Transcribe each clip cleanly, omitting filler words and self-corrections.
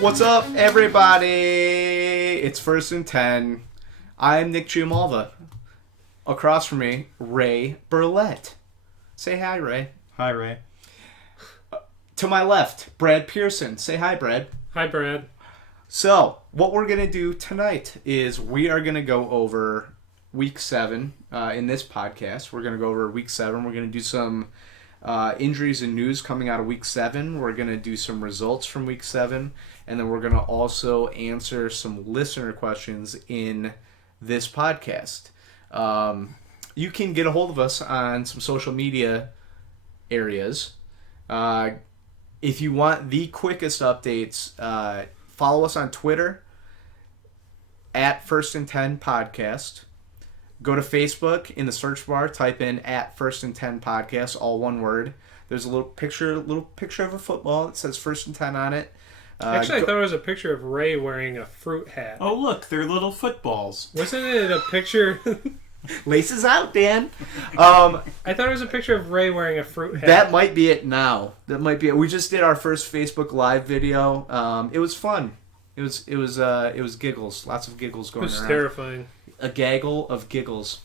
What's up, everybody? It's First and 10. I'm Nick Giamalva. Across from me, Ray Berlett. Say hi, Ray. Hi, Ray. To my left, Brad Pierson. Say hi, Brad. Hi, Brad. So, what we're going to do tonight is we are going to go over Week 7 in this podcast. We're going to go over Week 7. We're going to do some injuries and news coming out of Week 7. We're going to do some results from Week 7. And then we're going to also answer some listener questions in this podcast. You can get a hold of us on some social media areas. If you want the quickest updates, follow us on Twitter at First and 10 Podcast. Go to Facebook, in the search bar, type in at First and 10 Podcast, all one word. There's a little picture of a football that says First and 10 on it. Actually, I thought it was a picture of Ray wearing a fruit hat. Oh, look, they're little footballs. Wasn't it a picture? Laces out, Dan. I thought it was a picture of Ray wearing a fruit hat. That might be it now. That might be it. We just did our first Facebook Live video. It was fun. It was giggles. Lots of giggles going around. It was terrifying. A gaggle of giggles.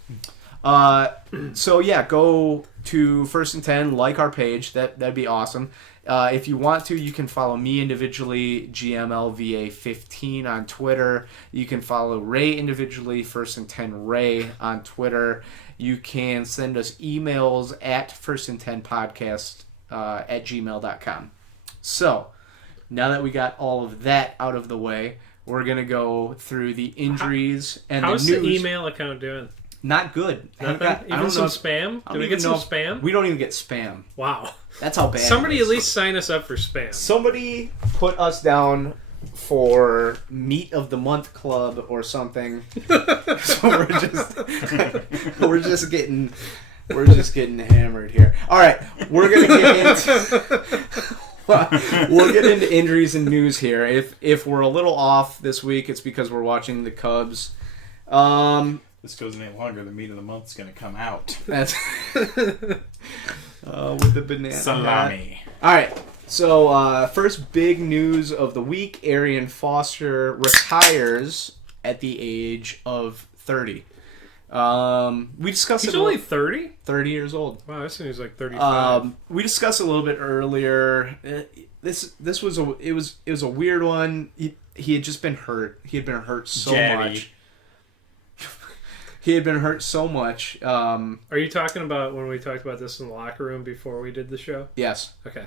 So yeah, go to First and 10, like our page. That'd be awesome. If you want to, you can follow me individually, GMLVA15 on Twitter. You can follow Ray individually, First and 10 Ray on Twitter. You can send us emails at firstand10podcast at gmail.com. So, now that we got all of that out of the way, we're going to go through the injuries and the news. How's the email account doing? Not good. Nothing? Even some spam? Did we get some spam? We don't even get spam. Wow. That's how bad Somebody it is. at least sign us up for spam. Somebody put us down for Meat of the Month Club or something. So we're just getting hammered here. All right, we're get into injuries and news here. If we're a little off this week, it's because we're watching the Cubs. This goes any longer, the meat of the month's going to come out. That's with the banana salami. All right. So first big news of the week: Arian Foster retires at the age of 30. We discussed He's only 30? 30 years old. Wow, I think he was like 35. We discussed a little bit earlier. This was a weird one. He had just been hurt. He had been hurt so much. He had been hurt so much. Are you talking about when we talked about this in the locker room before we did the show? Yes. Okay.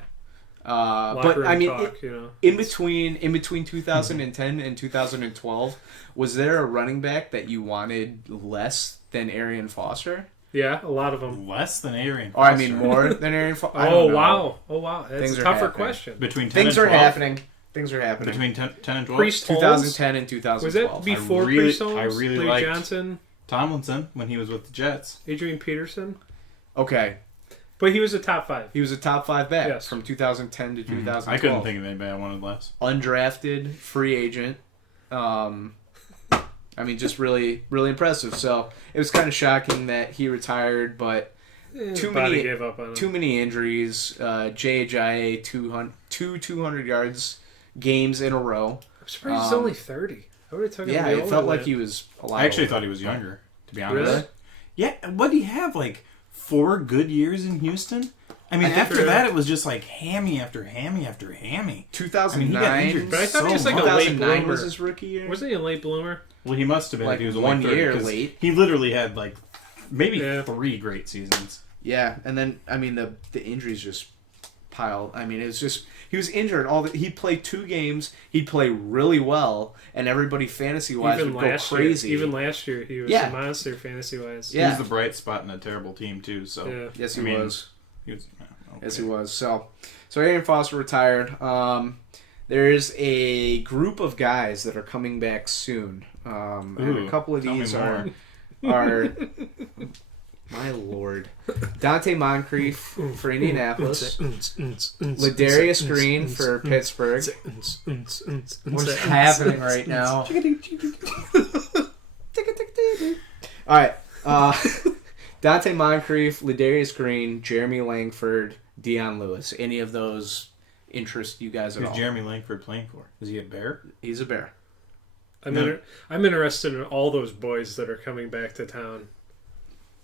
But I mean, talk, you know. in between 2010 and 2012, was there a running back that you wanted less than Arian Foster? Yeah, a lot of them. Less than Arian Foster. Or I mean, more than Arian Foster. Oh wow! That's Things a are tougher happening. question. Between 10 Things and are 12? happening. Things are happening. Between 10 and 12? Priest 2010 and 2012. Was that before Priest Holmes? I really Larry liked Johnson, Tomlinson when he was with the Jets. Adrian Peterson. Okay. But he was a top 5. He was a top 5 back Yes. from 2010 to 2012. I couldn't think of anybody I wanted less. Undrafted, free agent. I mean, just really, really impressive. So it was kind of shocking that he retired, but too many injuries. J.J. 200 yards games in a row. I'm surprised he's only 30. I would have taken Yeah, it felt like he was a lot I actually older. thought he was younger, to be honest. Really? Yeah, what did he have? Like 4 good years in Houston? I mean, after that, it was just like hammy after hammy after hammy. 2009. I mean, he got injured But I thought he was like a late 2009 bloomer. was his rookie year. Wasn't he a late bloomer? Well, he must have been. Like if he was 1 only 30, year 'cause late. He literally had like maybe Yeah. 3 great seasons. Yeah, and then I mean the injuries just piled. I mean, it's just he was injured he'd play 2 games, he'd play really well, and everybody fantasy wise would go crazy. Even last year, he was a monster fantasy wise. Yeah. He was the bright spot in a terrible team too. So Yeah. Yes, he was. He was okay. Yes, he was. So Arian Foster retired. There's a group of guys that are coming back soon. And a couple of these are my lord, Dante Moncrief for Indianapolis, Ladarius Green for Pittsburgh. What's happening right now? All right, Dante Moncrief, Ladarius Green, Jeremy Langford, Deion Lewis. Any of those interest you guys at Who's all. Jeremy Langford playing for? Is he a Bear? He's a Bear. I'm interested in all those boys that are coming back to town.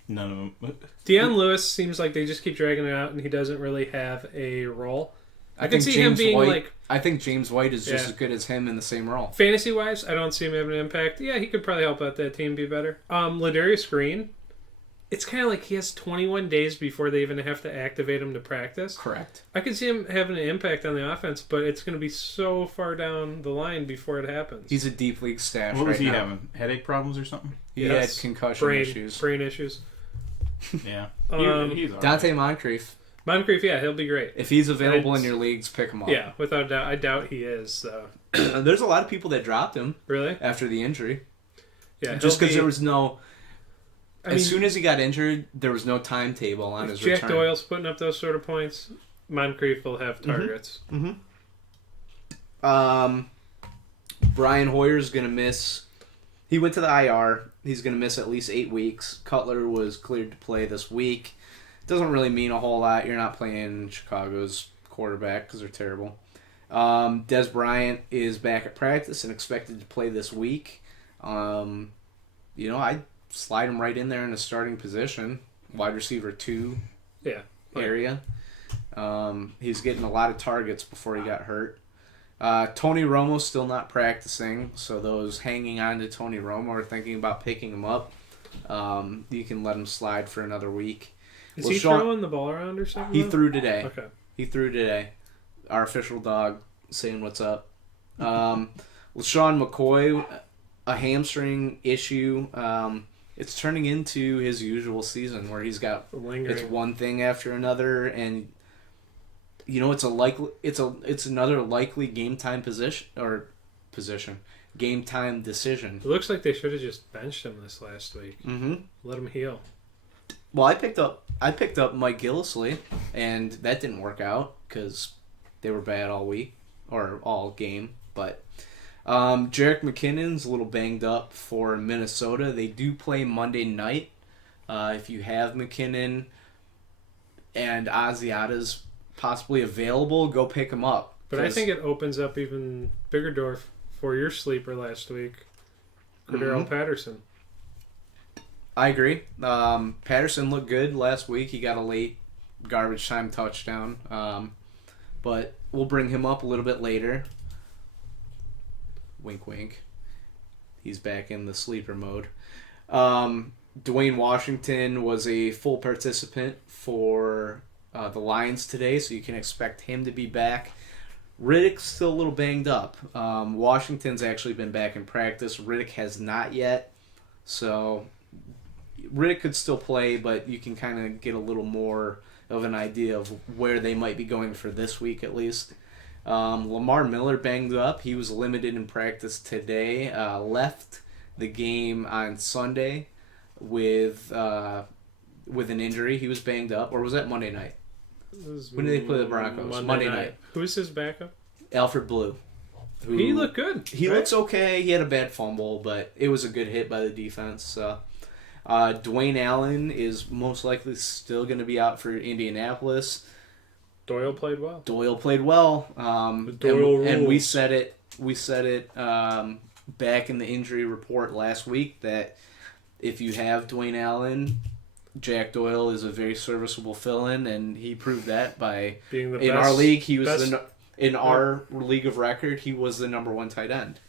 None of them. Deion Lewis seems like they just keep dragging it out, and he doesn't really have a role. I can see him being White, I think James White is just as good as him in the same role. Fantasy-wise, I don't see him having an impact. Yeah, he could probably help out that team be better. Ladarius Green, it's kind of like he has 21 days before they even have to activate him to practice. Correct. I could see him having an impact on the offense, but it's going to be so far down the line before it happens. He's a deep league stash. What was he now. having? Headache problems or something? He had concussion issues. Brain issues. Yeah. He's Dante Moncrief. Moncrief, yeah, he'll be great. If he's available in your leagues, pick him up. Yeah, without a doubt. I doubt he is. So. There's a lot of people that dropped him. Really? After the injury. Yeah. Just because there was no... As soon as he got injured, there was no timetable on his return. Jack Doyle's putting up those sort of points, Moncrief will have targets. Brian Hoyer's going to miss... He went to the IR. He's going to miss at least 8 weeks. Cutler was cleared to play this week. Doesn't really mean a whole lot. You're not playing Chicago's quarterback because they're terrible. Des Bryant is back at practice and expected to play this week. I'd slide him right in there in the starting position. Wide receiver 2 area. He's getting a lot of targets before he got hurt. Tony Romo's still not practicing, so those hanging on to Tony Romo are thinking about picking him up. You can let him slide for another week. Is he throwing the ball around or something? He threw today. Okay. He threw today. Our official dog saying what's up. LaShawn McCoy, a hamstring issue. It's turning into his usual season where he's got it's one thing after another, and it's another likely game time game time decision. It looks like they should have just benched him this last week. Let him heal. Well, I picked up Mike Gillislee, and that didn't work out because they were bad all week or all game. But Jerick McKinnon's a little banged up for Minnesota. They do play Monday night. If you have McKinnon and Asiata's possibly available, go pick him up. But I think it opens up even bigger door for your sleeper last week, Cordero Patterson. I agree. Patterson looked good last week. He got a late garbage time touchdown. But we'll bring him up a little bit later. Wink, wink. He's back in the sleeper mode. Dwayne Washington was a full participant for the Lions today, so you can expect him to be back. Riddick's still a little banged up. Washington's actually been back in practice. Riddick has not yet. So Riddick could still play, but you can kind of get a little more of an idea of where they might be going for this week at least. Lamar Miller banged up. He was limited in practice today. Left the game on Sunday with an injury. He was banged up. Or was that Monday night? When did they play the Broncos? Monday night. Who's his backup? Alfred Blue. He looked good. He looks okay. He had a bad fumble, but it was a good hit by the defense. Dwayne Allen is most likely still going to be out for Indianapolis. Doyle played well. And we said it. Back in the injury report last week that if you have Dwayne Allen, Jack Doyle is a very serviceable fill-in, and he proved that by being the in best, our league. He was in our league of record. He was the number 1 tight end.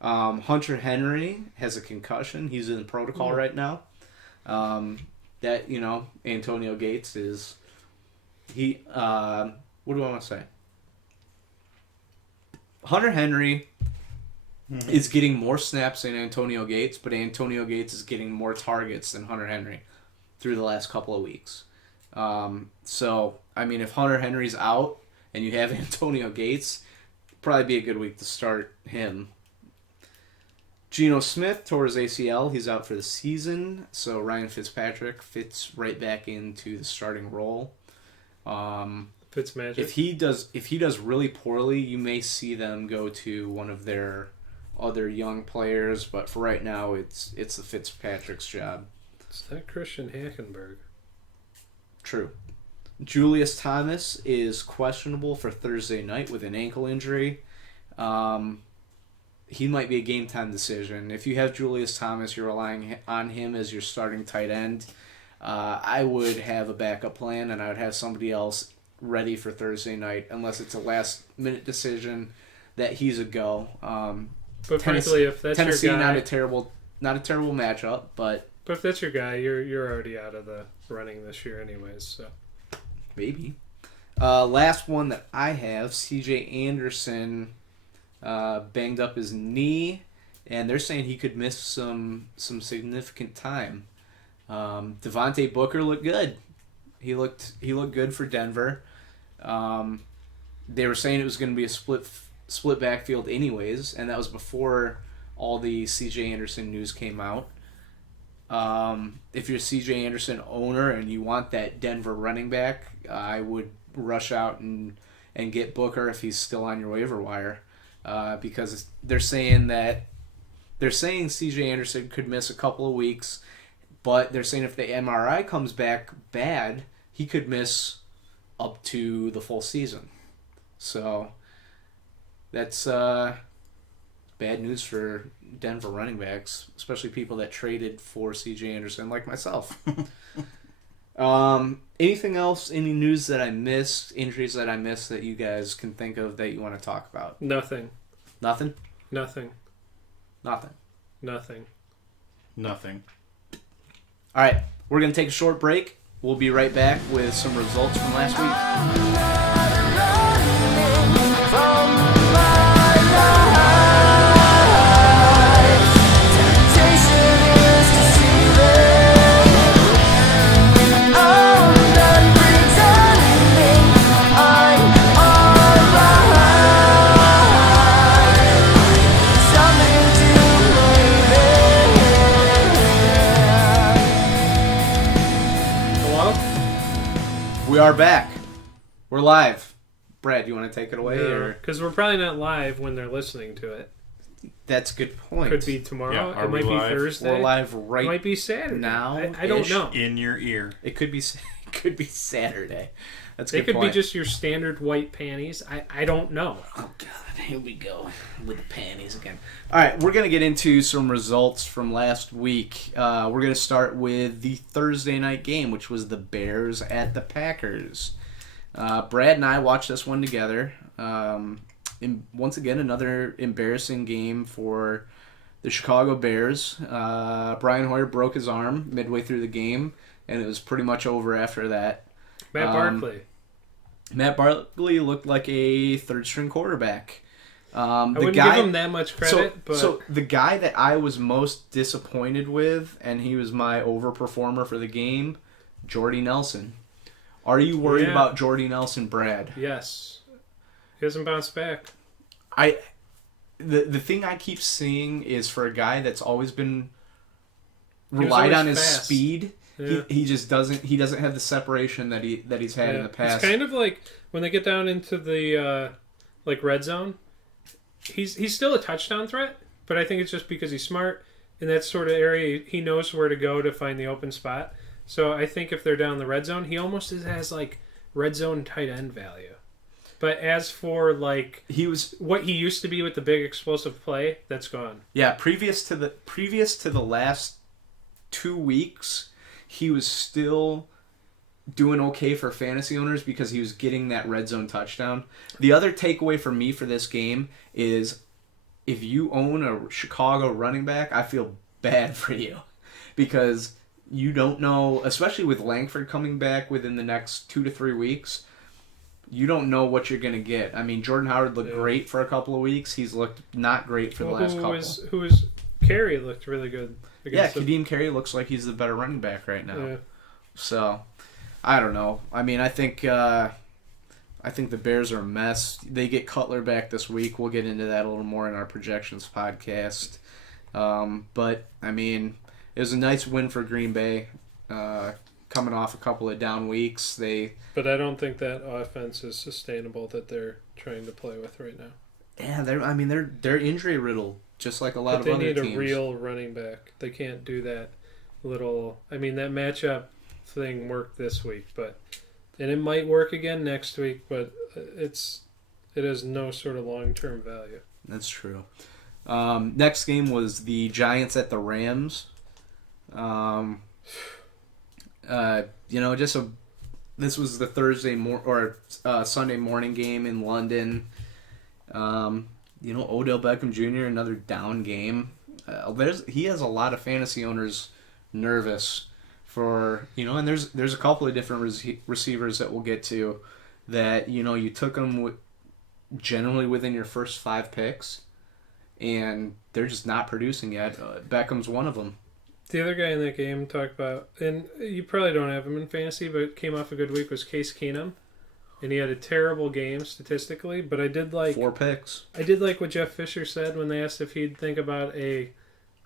Hunter Henry has a concussion. He's in protocol right now. Antonio Gates is. What do I want to say? Hunter Henry is getting more snaps than Antonio Gates, but Antonio Gates is getting more targets than Hunter Henry through the last couple of weeks. If Hunter Henry's out and you have Antonio Gates, probably be a good week to start him. Geno Smith tore his ACL. He's out for the season, so Ryan Fitzpatrick fits right back into the starting role. Fitzmagic. If he does really poorly, you may see them go to one of their other young players, but for right now, it's the Fitzpatrick's job. Is that Christian Hackenberg? True. Julius Thomas is questionable for Thursday night with an ankle injury. He might be a game time decision. If you have Julius Thomas, you're relying on him as your starting tight end. I would have a backup plan, and I would have somebody else ready for Thursday night, unless it's a last-minute decision that he's a go. But frankly, if that's Tennessee, your guy, not a terrible matchup, but if that's your guy, you're already out of the running this year, anyways. So maybe. Last one that I have, C.J. Anderson banged up his knee, and they're saying he could miss some significant time. Devontae Booker looked good. He looked good for Denver. They were saying it was going to be a split backfield anyways, and that was before all the C.J. Anderson news came out. If you're a C.J. Anderson owner and you want that Denver running back, I would rush out and get Booker if he's still on your waiver wire, because they're saying C.J. Anderson could miss a couple of weeks, but they're saying if the MRI comes back bad, he could miss up to the full season. So that's bad news for Denver running backs, especially people that traded for C.J. Anderson like myself. Anything else? Any news that I missed? Injuries that I missed that you guys can think of that you want to talk about? nothing. Nothing? Nothing. Nothing. Nothing. Nothing. All right, we're going to take a short break. We'll be right back with some results from last week. We are back. We're live. Brad, you want to take it away? Because we're probably not live when they're listening to it. That's a good point. Could be tomorrow. Yeah, it might be Thursday. We're live right It might be Saturday. now. I don't know. In your ear. It could be Saturday. That's a They good could point. be just your standard white panties. I don't know. Oh, God. Here we go with the panties again. All right, we're going to get into some results from last week. We're going to start with the Thursday night game, which was the Bears at the Packers. Brad and I watched this one together. Once again, another embarrassing game for the Chicago Bears. Brian Hoyer broke his arm midway through the game, and it was pretty much over after that. Matt Barkley looked like a third-string quarterback. I wouldn't give him that much credit. So the guy that I was most disappointed with, and he was my overperformer for the game, Jordy Nelson. Are you worried about Jordy Nelson, Brad? Yes. He hasn't bounced back. The thing I keep seeing is for a guy that's always been relied on his fast. speed. Yeah. He just doesn't have the separation that he's had in the past. It's kind of like when they get down into the red zone. He's still a touchdown threat, but I think it's just because he's smart in that sort of area. He knows where to go to find the open spot. So I think if they're down the red zone, he almost has like red zone tight end value. But as for what he used to be with the big explosive play, that's gone. Yeah, previous to the last 2 weeks, he was still doing okay for fantasy owners because he was getting that red zone touchdown. The other takeaway for me for this game is if you own a Chicago running back, I feel bad for you because you don't know, especially with Langford coming back within the next 2 to 3 weeks, you don't know what you're going to get. I mean, Jordan Howard looked great for a couple of weeks. He's looked not great for the last couple. Carey looked really good. Kadeem Carey looks like he's the better running back right now. Yeah. So, I don't know. I mean, I think the Bears are a mess. They get Cutler back this week. We'll get into that a little more in our projections podcast. But, I mean, it was a nice win for Green Bay. Coming off a couple of down weeks. But I don't think that offense is sustainable that they're trying to play with right now. Yeah, they're injury riddled, just like a lot of other teams. They need a real running back. They can't do that little. I mean, that matchup thing worked this week, but And it might work again next week, but it has no sort of long-term value. That's true. Next game was the Giants at the Rams. This was the Sunday morning game in London. Odell Beckham Jr., another down game. He has a lot of fantasy owners nervous and there's a couple of different receivers that we'll get to that, you took them generally within your first 5 picks, and they're just not producing yet. Beckham's one of them. The other guy in that game talked about, and you probably don't have him in fantasy, but came off a good week, was Case Keenum. And he had a terrible game statistically, but I did like 4 picks. I did like what Jeff Fisher said when they asked if he'd think about a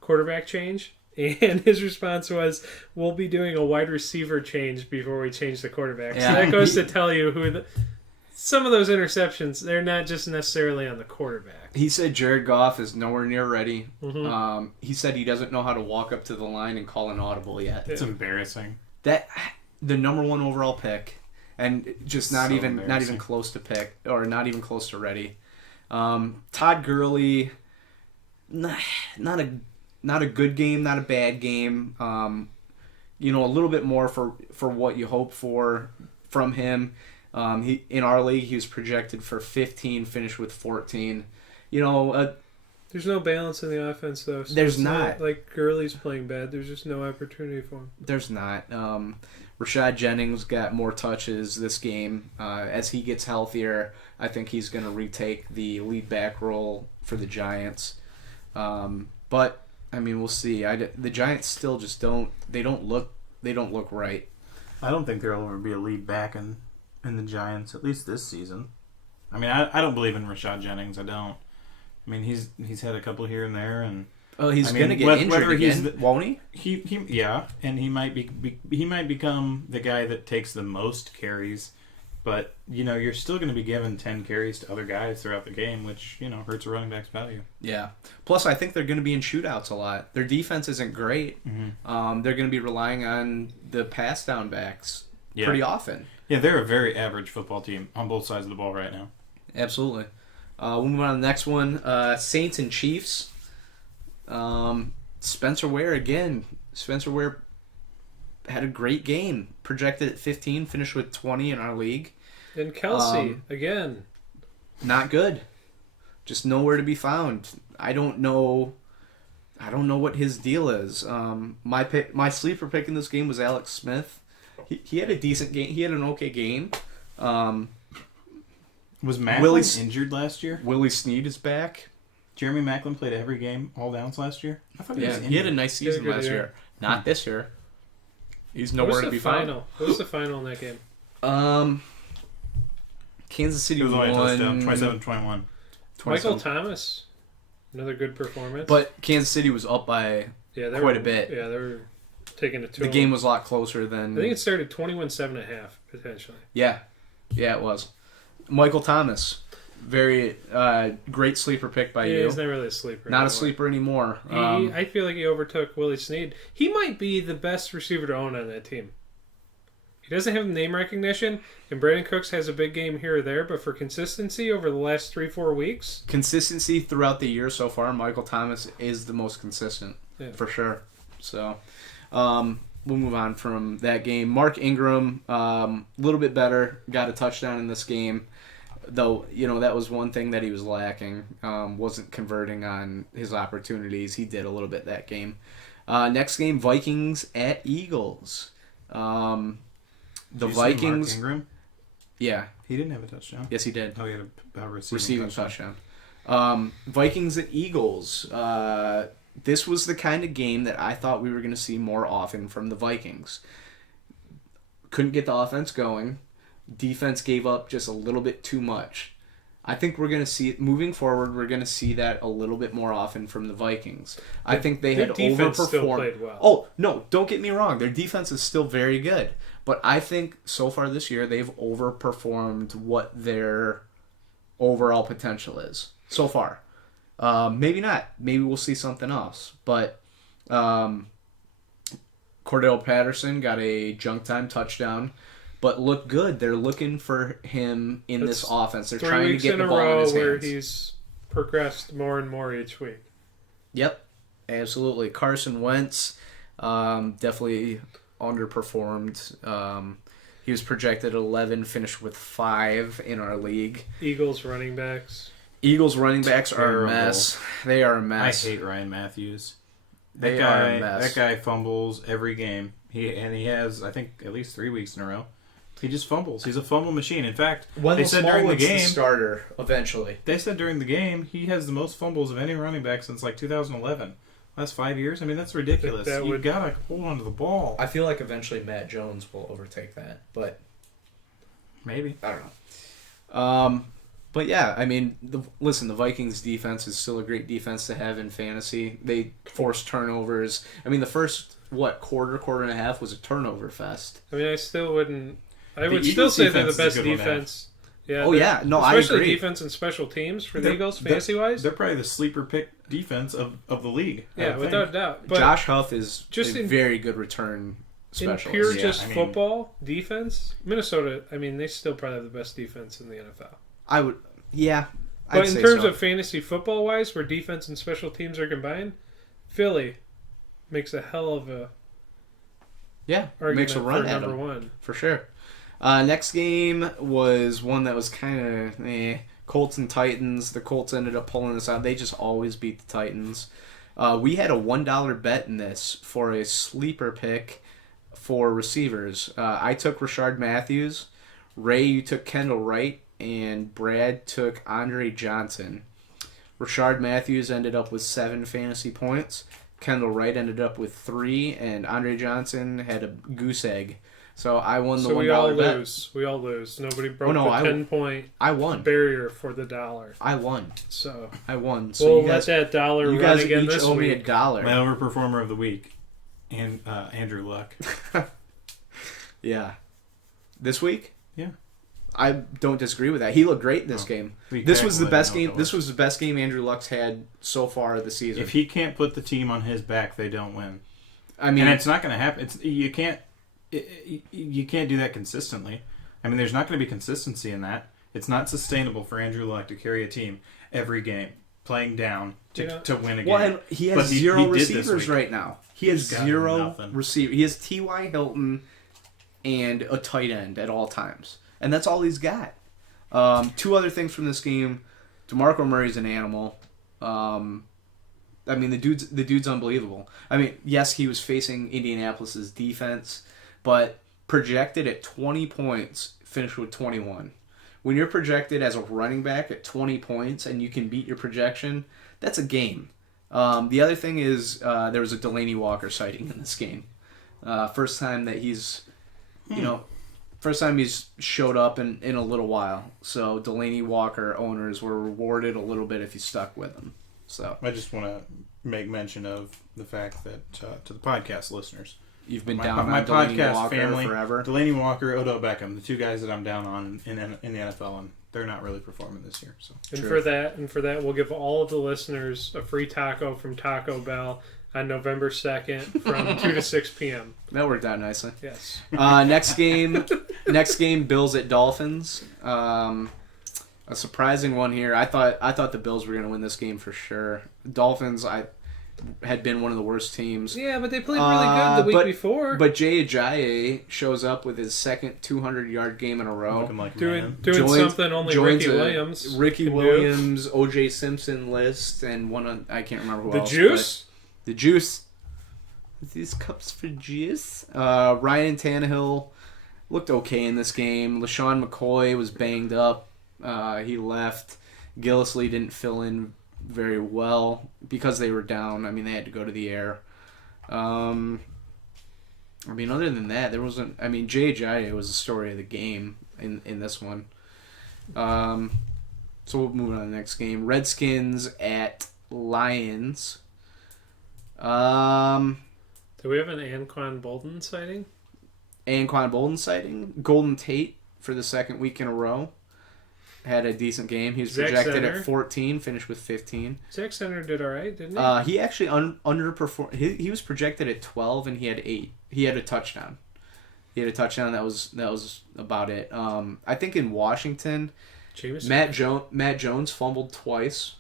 quarterback change. And his response was, "We'll be doing a wide receiver change before we change the quarterback." Yeah. So that goes to tell you some of those interceptions, they're not just necessarily on the quarterback. He said Jared Goff is nowhere near ready. Mm-hmm. He said he doesn't know how to walk up to the line and call an audible yet. It's embarrassing. That the number 1 overall pick, and just not even close to pick, or not even close to ready. Todd Gurley, not a good game, not a bad game. A little bit more for what you hope for from him. He in our league, he was projected for 15, finished with 14. There's no balance in the offense, though. So there's not. Like Gurley's playing bad. There's just no opportunity for him. There's not. Rashad Jennings got more touches this game. As he gets healthier, I think he's going to retake the lead back role for the Giants. But we'll see. The Giants still just don't look right. I don't think there'll ever be a lead back in the Giants, at least this season. I don't believe in Rashad Jennings. I don't. He's had a couple here and there, and he's going to get injured again, won't he? Yeah, and he might become the guy that takes the most carries, but you're still going to be given 10 carries to other guys throughout the game, which hurts a running back's value. Yeah. Plus, I think they're going to be in shootouts a lot. Their defense isn't great. Mm-hmm. They're going to be relying on the pass down backs pretty often. Yeah, they're a very average football team on both sides of the ball right now. Absolutely. We'll move on to the next one. Saints and Chiefs. Spencer Ware again. Spencer Ware had a great game. Projected at 15, finished with 20 in our league. And Kelsey, again. Not good. Just nowhere to be found. I don't know what his deal is. My sleeper pick in this game was Alex Smith. He had a decent game. He had an okay game. Was Macklin injured last year? Willie Snead is back. Jeremy Macklin played every game, all downs last year? I thought he was injured. He had a nice season last year. Not this year. He's nowhere to be found. What was the final in that game? Kansas City won. It was only a touchdown, 27-21. Michael Thomas, another good performance. But Kansas City was up by quite a bit. Yeah, they were taking it to the game was a lot closer than... I think it started 21-7.5, potentially. Yeah, it was. Michael Thomas, very great sleeper pick by you. Yeah, he's not really a sleeper. Not a sleeper anymore. I feel like he overtook Willie Snead. He might be the best receiver to own on that team. He doesn't have name recognition, and Brandon Cooks has a big game here or there, but for consistency over the last 3-4 weeks... Consistency throughout the year so far, Michael Thomas is the most consistent, for sure. So, we'll move on from that game. Mark Ingram, a little bit better, got a touchdown in this game. Though, that was one thing that he was lacking. Wasn't converting on his opportunities. He did a little bit that game. Next game, Vikings at Eagles. The Vikings... Mark Ingram? Yeah. He didn't have a touchdown. Yes, he did. Oh, he had a receiving touchdown. Vikings at Eagles. This was the kind of game that I thought we were going to see more often from the Vikings. Couldn't get the offense going. Defense gave up just a little bit too much. I think we're going to see it moving forward. We're going to see that a little bit more often from the Vikings. I think they had overperformed. Still played well. Oh, no, don't get me wrong. Their defense is still very good. But I think so far this year they've overperformed what their overall potential is so far. Maybe not. Maybe we'll see something else. But Cordell Patterson got a junk time touchdown. but look good. They're looking for him in this offense. They're 3 trying to weeks get in the a ball in row his where hands. he's progressed more and more each week. Yep, absolutely. Carson Wentz definitely underperformed. He was projected 11, finished with 5 in our league. Eagles running backs. Eagles running backs are Terrible. a mess. They are a mess. I hate Ryan Matthews. They are a mess. That guy fumbles every game. He has, I think, at least 3 weeks in a row. He just fumbles. He's a fumble machine. In fact, they said during the game, starter eventually. They said during the game he has the most fumbles of any running back since like 2011. Last 5 years. I mean, that's ridiculous. You gotta hold on to the ball. I feel like eventually Matt Jones will overtake that, but Maybe. I don't know. But yeah, I mean, listen, the Vikings defense is still a great defense to have in fantasy. They force turnovers. I mean, the first quarter and a half was a turnover fest. I mean, I still wouldn't. I would still Eagles say they're the defense is a best good one to have. defense. Yeah. Oh yeah, no, I especially agree. defense and special teams for the Eagles, fantasy wise. They're probably the sleeper pick defense of the league. Yeah, without a doubt. But Josh Huff is just a very good return in specialist. pure Yeah, just I mean- football defense, Minnesota. I mean, they still probably have the best defense in the NFL. I would, yeah. But I'd in say terms so. of fantasy football wise, where defense and special teams are combined, Philly makes a hell of a argument makes a run for at number him one. for sure. Next game was one that was kind of Colts and Titans. The Colts ended up pulling this out. They just always beat the Titans. We had a $1 bet in this for a sleeper pick for receivers. I took Rashard Matthews. Ray, you took Kendall Wright. And Brad took Andre Johnson. Rashard Matthews ended up with 7 fantasy points. Kendall Wright ended up with 3. And Andre Johnson had a goose egg. So I won the $1 So we all bet. lose. We all lose. Nobody broke Oh, no, the 10-point I won. barrier for the dollar. I won. So So we'll you guys, let that dollar you run guys again each this owe me week. $1. My overperformer of the week, and Andrew Luck. Yeah. This week? Yeah. I don't disagree with that. He looked great in this game. This was the best game. This was the best game Andrew Luck's had so far this season. If he can't put the team on his back, they don't win. I mean, And it's not going to happen. You can't do that consistently. I mean, there's not going to be consistency in that. It's not sustainable for Andrew Luck to carry a team every game, playing down to win a game. well, and he has But zero he did this receivers week. right now. He has got zero nothing. receivers. He has T.Y. Hilton and a tight end at all times. And that's all he's got. 2 other things from this game. DeMarco Murray's an animal. I mean, the dude's unbelievable. I mean, yes, he was facing Indianapolis's defense, but projected at 20 points, finished with 21. When you're projected as a running back at 20 points and you can beat your projection, that's a game. The other thing is there was a Delaney Walker sighting in this game. First time that he's, first time he's showed up in a little while. So Delaney Walker owners were rewarded a little bit if you stuck with him. So I just want to make mention of the fact that to the podcast listeners, you've been my down on Delaney podcast Walker family, forever. Delaney Walker, Odell Beckham, the 2 guys that I'm down on in the NFL, and they're not really performing this year. So And True. for that, we'll give all of the listeners a free taco from Taco Bell on November 2nd from 2 to 6 p.m. That worked out nicely. Yes. Next game, Bills at Dolphins. A surprising one here. I thought the Bills were going to win this game for sure. Dolphins, had been one of the worst teams. Yeah, but they played really good the week before. But Jay Ajayi shows up with his second 200-yard game in a row. looking like a doing man. doing something only joins Ricky a Williams. Ricky can do. Williams, O.J. Simpson list, and one I can't remember who The else. juice. but The juice. These cups for juice. Ryan Tannehill looked okay in this game. LaShawn McCoy was banged up. He left. Gillislee didn't fill in very well because they were down. I mean, they had to go to the air. I mean, other than that, there wasn't. I mean, Jay Ajayi was the story of the game in this one. So we'll move on to the next game. Redskins at Lions. Do we have an Anquan Bolden sighting? Anquan Bolden sighting. Golden Tate for the second week in a row. Had a decent game. He was Zach projected Center. at 14, finished with 15. Zach Center did all right, didn't he? He actually underperformed. He was projected at 12, and he had 8. He had a touchdown. He had a touchdown. That was about it. I think in Washington, Jameson. Matt Jones fumbled twice,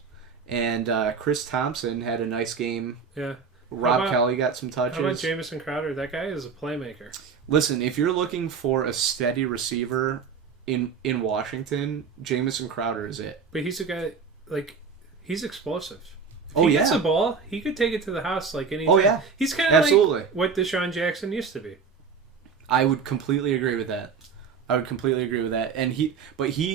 and Chris Thompson had a nice game. Yeah. Rob Kelly got some touches. How about Jamison Crowder? That guy is a playmaker. Listen, if you're looking for a steady receiver in Washington, Jamison Crowder is it. But he's a guy, like, he's explosive. If Oh, he yeah. gets the ball, he could take it to the house like any Oh, time. yeah. He's kind of Absolutely. like what Deshaun Jackson used to be. I would completely agree with that. And he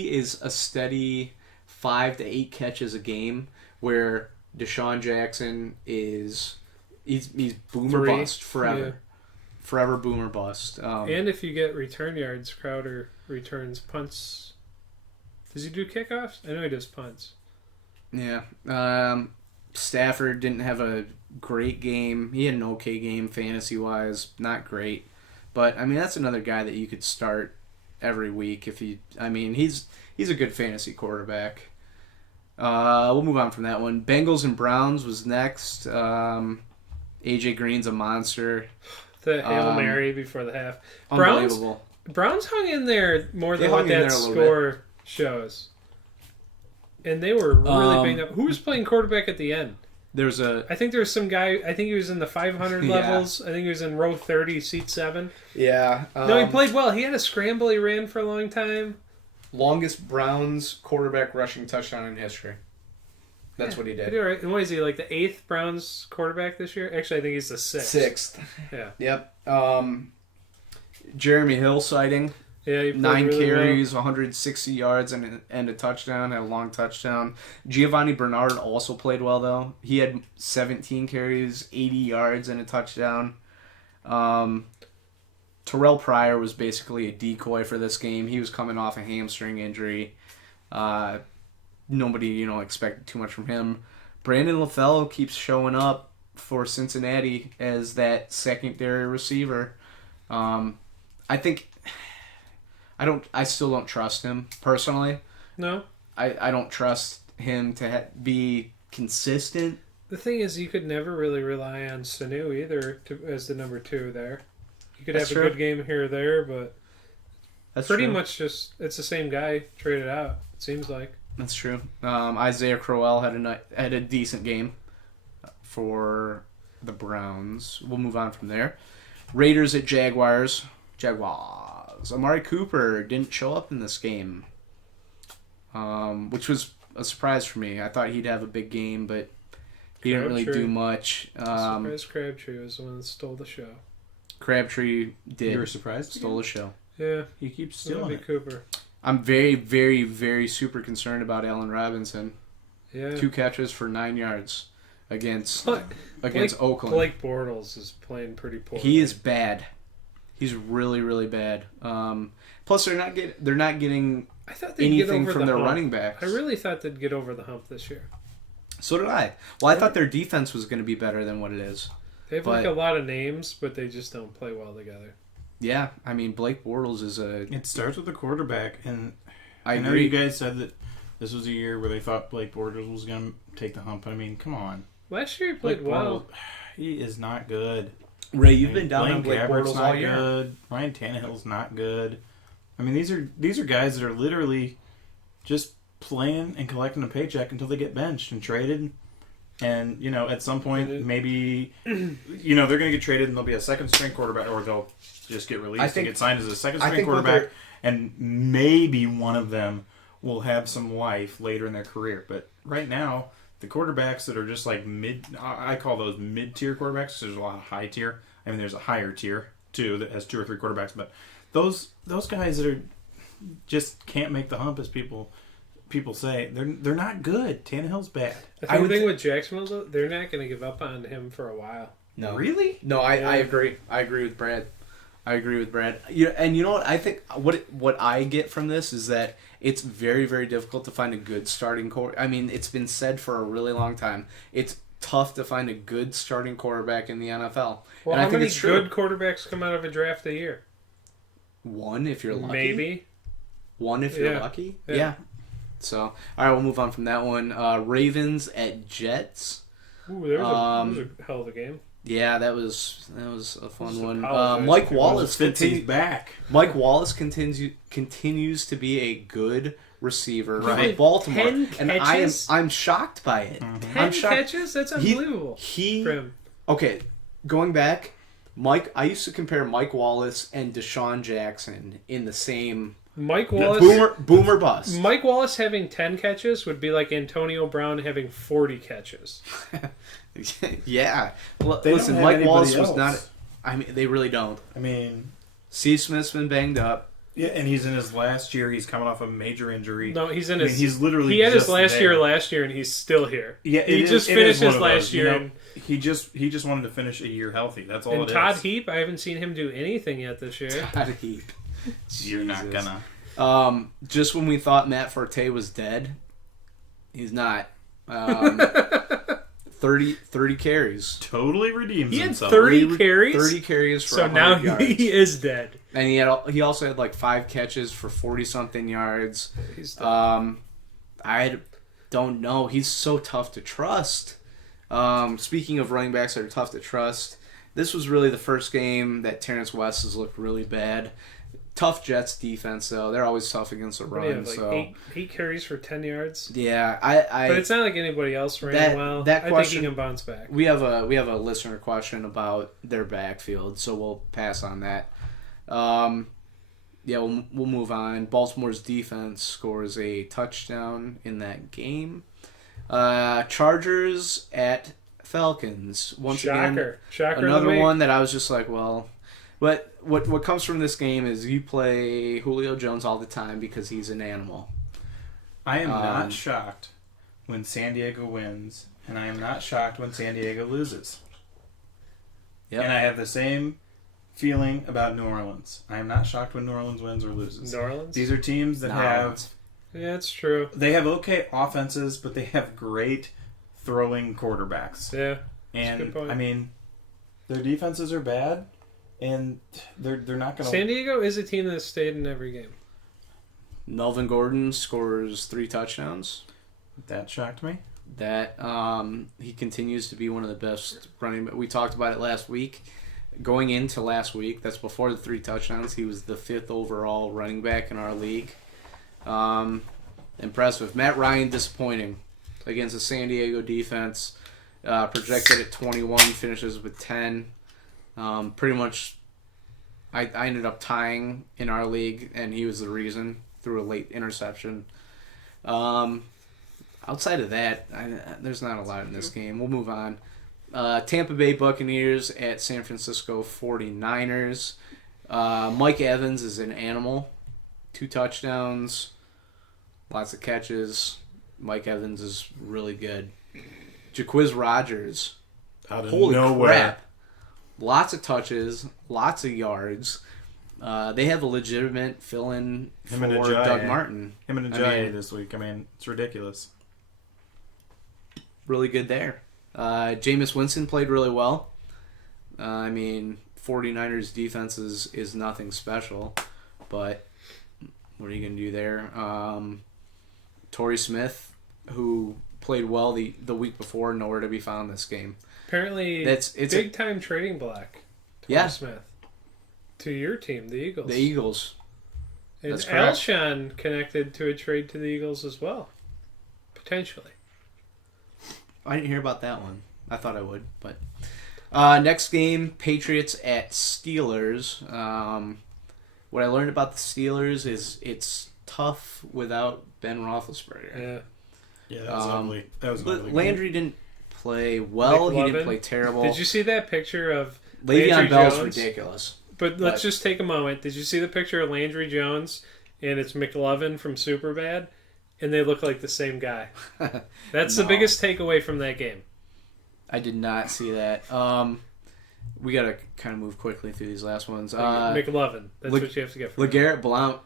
is a steady 5 to 8 catches a game, where Deshaun Jackson is he's boomer 3. bust forever. Yeah. Forever boomer bust. And if you get return yards, Crowder returns punts. Does he do kickoffs? I know he does punts. Yeah. Stafford didn't have a great game. He had an okay game fantasy-wise. Not great. But, I mean, that's another guy that you could start every week if he... I mean, he's a good fantasy quarterback. We'll move on from that one. Bengals and Browns was next. AJ Green's a monster. The Hail Mary before the half. Unbelievable. Browns hung in there more They than hung what in that there a little score shows. And they were really banged up. Who was playing quarterback at the end? There's a... I think there was some guy, I think he was in the 500 Yeah. levels. I think he was in row 30, seat 7. Yeah. No, he played well. He had a scramble he ran for a long time. Longest Browns quarterback rushing touchdown in history. That's Yeah, what he he did did. all right. And what is he, like the 8th Browns quarterback this year? Actually, I think he's the 6th. Sixth. Yeah. Yep. Jeremy Hill sighting. Yeah, he played 9 really carries, 160 yards, and a touchdown. Had a long touchdown. Giovanni Bernard also played well, though. He had 17 carries, 80 yards, and a touchdown. Terrell Pryor was basically a decoy for this game. He was coming off a hamstring injury. Nobody, expected too much from him. Brandon LaFell keeps showing up for Cincinnati as that secondary receiver. I still don't trust him personally. No. I don't trust him to be consistent. The thing is, you could never really rely on Sanu either as the number 2 there. You could That's have a true. good game here or there, but That's pretty true. much just it's the same guy traded out. It seems like. That's true. Isaiah Crowell had a decent game for the Browns. We'll move on from there. Raiders at Jaguars. Amari Cooper didn't show up in this game, which was a surprise for me. I thought he'd have a big game, but he didn't really Crabtree. do much. Surprised Crabtree was the one that stole the show. Crabtree did. You were surprised? Stole the show. Yeah, He keeps it would stealing be it. Cooper. I'm very, very, very super concerned about Allen Robinson. Yeah. 2 catches for 9 yards against Blake- Oakland. Blake Bortles is playing pretty poor. He is bad. He's really, really bad. Plus, they're not getting I thought they'd get anything over from the their hump. running backs. I really thought they'd get over the hump this year. So did I. Well, I thought their defense was going to be better than what it is. They have But- like a lot of names, but they just don't play well together. Yeah, I mean Blake Bortles is a. It starts with the quarterback, and I know agree. you guys said that this was a year where they thought Blake Bortles was going to take the hump. I mean, come on. Last year he played Blake well. Bortles, he is not good. Ray, you've I mean, been down on Blake Gabbert's Bortles not all year. good. Ryan Tannehill's not good. I mean, these are guys that are literally just playing and collecting a paycheck until they get benched and traded. And, at some point, maybe, they're going to get traded and they'll be a second string quarterback, or they'll just get released and get signed as a second string quarterback. And maybe one of them will have some life later in their career. But right now, the quarterbacks that are just like I call those mid-tier quarterbacks, because there's a lot of high tier. I mean, there's a higher tier, too, that has 2 or 3 quarterbacks. But those guys that are just can't make the hump, as people say, they're not good. Tannehill's bad. I think the thing with Jacksonville, though, they're not going to give up on him for a while. No, Really? No, I agree. I agree with Brad. And you know what? I think what I get from this is that it's very, very difficult to find a good starting quarterback. I mean, it's been said for a really long time. It's tough to find a good starting quarterback in the NFL. Well, and I how think many it's true. good quarterbacks come out of a draft a year? One, if you're lucky. Maybe. One, if you're Yeah. lucky. Yeah. Yeah. So, all right, we'll move on from that one. Ravens at Jets. Ooh, that was a hell of a game. Yeah, that was a fun one. apologize Mike if you Wallace Fitzy's back. Mike Wallace continues to be a good receiver for Right. Baltimore, 10 and catches? I'm shocked by it. 10 I'm shocked. catches? That's unbelievable. for him. Okay, going back, I used to compare Mike Wallace and Deshaun Jackson in the same Mike Wallace. boomer bust. Mike Wallace having 10 catches would be like Antonio Brown having 40 catches. Yeah. They Listen, don't have Mike anybody Wallace was else. not. I mean, they really don't. I mean, Steve Smith's been banged up. yeah, and he's in his last year. He's coming off a major injury. No, he's in I mean, his. he's literally. He had his just last there. year last year, and he's still here. Yeah, he it just is finished one his of last those, year. You know, he just wanted to finish a year healthy. That's all. And it Todd is. Heap, I haven't seen him do anything yet this year. Todd Heap. You're not Jesus. gonna. Just when we thought Matt Forte was dead, he's not. 30 carries. Totally redeems He had himself. 30 carries. 30 carries for So 100 now yards. he is dead. And he also had like 5 catches for 40-something yards. He's dead. I don't know. He's so tough to trust. Speaking of running backs that are tough to trust, this was really the first game that Terrence West has looked really bad. Tough Jets defense, though. They're always tough against the What do you run. have, like So eight carries for 10 yards. yeah, But it's not like anybody else ran that- well. that I question- think he can bounce back. we have a listener question about their backfield, so we'll pass on that. Yeah, we'll move on. Baltimore's defense scores a touchdown in that game. Chargers at Falcons. Once again, Shocker of the another week. one that I was just like, well, but what comes from this game is you play Julio Jones all the time because he's an animal. I am not shocked when San Diego wins, and I am not shocked when San Diego loses. Yep. And I have the same feeling about New Orleans. I am not shocked when New Orleans wins or loses. New Orleans? These are teams that have Yeah, it's true. they have okay offenses, but they have great throwing quarterbacks. Yeah. And good point. I mean, their defenses are bad, and they're not going to. San Diego is a team that stayed in every game. Melvin Gordon scores 3 touchdowns. That shocked me. That he continues to be one of the best running. We talked about it last week. Going into last week, that's before the 3 touchdowns, he was the 5th overall running back in our league. Impressive. Matt Ryan disappointing against the San Diego defense. Projected at 21, finishes with 10. Pretty much, I ended up tying in our league, and he was the reason through a late interception. Outside of that, there's not a lot in this game. We'll move on. Tampa Bay Buccaneers at San Francisco 49ers. Mike Evans is an animal. 2 touchdowns. Lots of catches. Mike Evans is really good. Jaquiz Rodgers. Out of Holy nowhere. crap. Lots of touches. Lots of yards. They have a legitimate fill-in for Him and Ajayi. Doug Martin. Him and I Ajayi mean, this week. I mean, it's ridiculous. really good there. Jameis Winston played really well. 49ers defense is nothing special, but what are you going to do there? Torrey Smith, who played well the week before, nowhere to be found this game. Apparently, It's big time trading block. Yeah. Smith to your team, the Eagles. The Eagles. And That's correct. Alshon connected to a trade to the Eagles as well, potentially. I didn't hear about that one. I thought I would, but next game, Patriots at Steelers. What I learned about the Steelers is it's tough without Ben Roethlisberger. Yeah. Yeah, that was ugly. That was an ugly. Landry didn't play well. He McLovin. didn't play terrible. Did you see that picture of Le'Veon Landry Bell's Jones? ridiculous. But let's just take a moment. Did you see the picture of Landry Jones and it's McLovin from Superbad? And they look like the same guy. That's the No. biggest takeaway from that game. I did not see that. We got to kind of move quickly through these last ones. McLovin. That's what you have to get from him. LeGarrette Blount.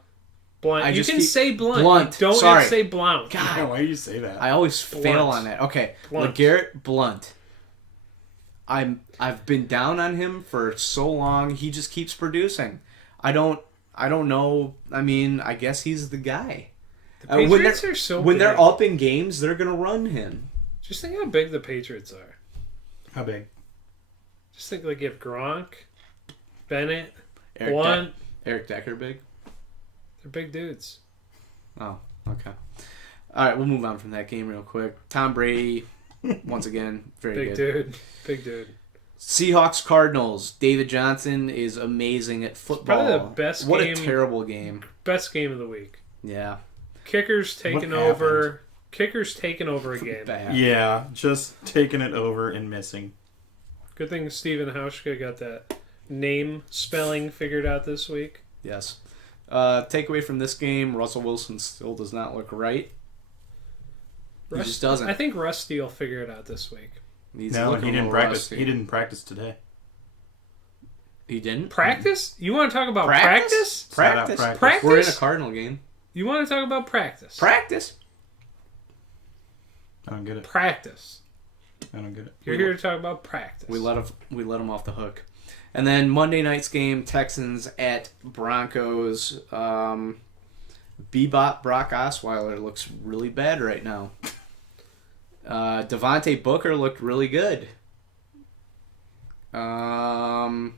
Blunt. You can say Blunt. Blunt. You don't Sorry. have to say Blount. God, Yeah, why do you say that? I always fail Blunt. on that. Okay, Blunt. LeGarrette Blount. I've been down on him for so long. He just keeps producing. I don't know. I mean, I guess he's the guy. The Patriots are so when big. they're up in games, they're gonna run him. Just think how big the Patriots are. How big? Just think like you have Gronk, Bennett, Eric Blunt. Eric Decker big? They're big dudes. Oh, okay. All right, we'll move on from that game real quick. Tom Brady, once again, very Big good. dude. Big dude. Seahawks Cardinals. David Johnson is amazing at football. Probably the best What game. a terrible game. Best game of the week. Yeah. Kickers taking over. Kickers taking over a game. Bad. Yeah, just taking it over and missing. Good thing Steven Hauschka got that name spelling figured out this week. Yes. Takeaway from this game, Russell Wilson still does not look right. He just doesn't. I think Rusty will figure it out this week. He's No, looking he a didn't little practice. rusty. He didn't practice today. He didn't? Practice? You want to talk about practice? Practice. Practice. Practice? We're in a Cardinal game. You want to talk about practice? Practice. I don't get it. Practice. I don't get it. You're here to talk about practice. We let him off the hook. And then Monday night's game, Texans at Broncos. Bebop Brock Osweiler looks really bad right now. Devontae Booker looked really good. Broncos